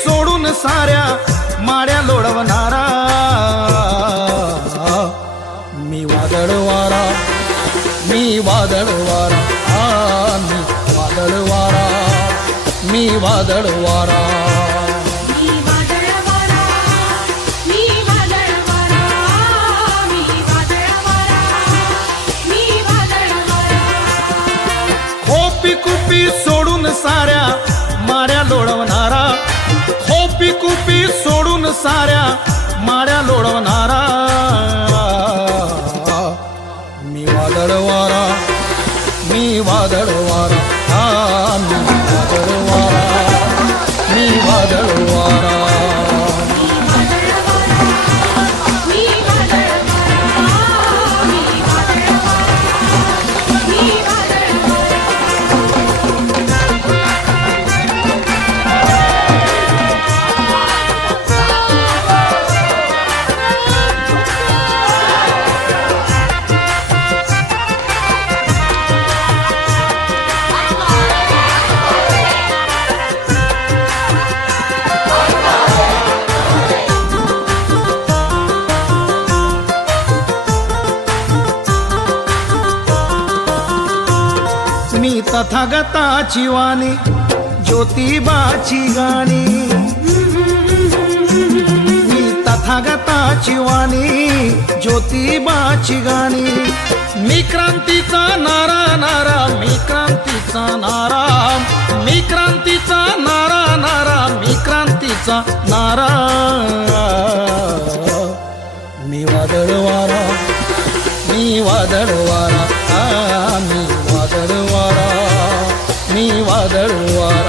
सोडून साऱ्या माड्या लोळवणारा मी वादळ वारा, मी वादळ वारा, मी वादळ वारा, मी वादळ वारा. कुपी सोडून साऱ्या माड्या लोळवणारा, खोपी कुपी सोडून साऱ्या माड्या लोळवणारा मी वादळ वारा, मी वादळ वारा, मी वादळ वारा, मी वादळ वारा. मी तथागताची वाणी ज्योतिबाची गाणी, मी तथागताची वाणी ज्योतिबाची गाणी. मी क्रांतीचा नारा नारा, मी क्रांतीचा नारा, मी क्रांतीचा नारा नारा, मी क्रांतीचा नारा. मी वादळ वारा, मी वादळ वारा, मी वादळ वारा, मी वादळ वारा.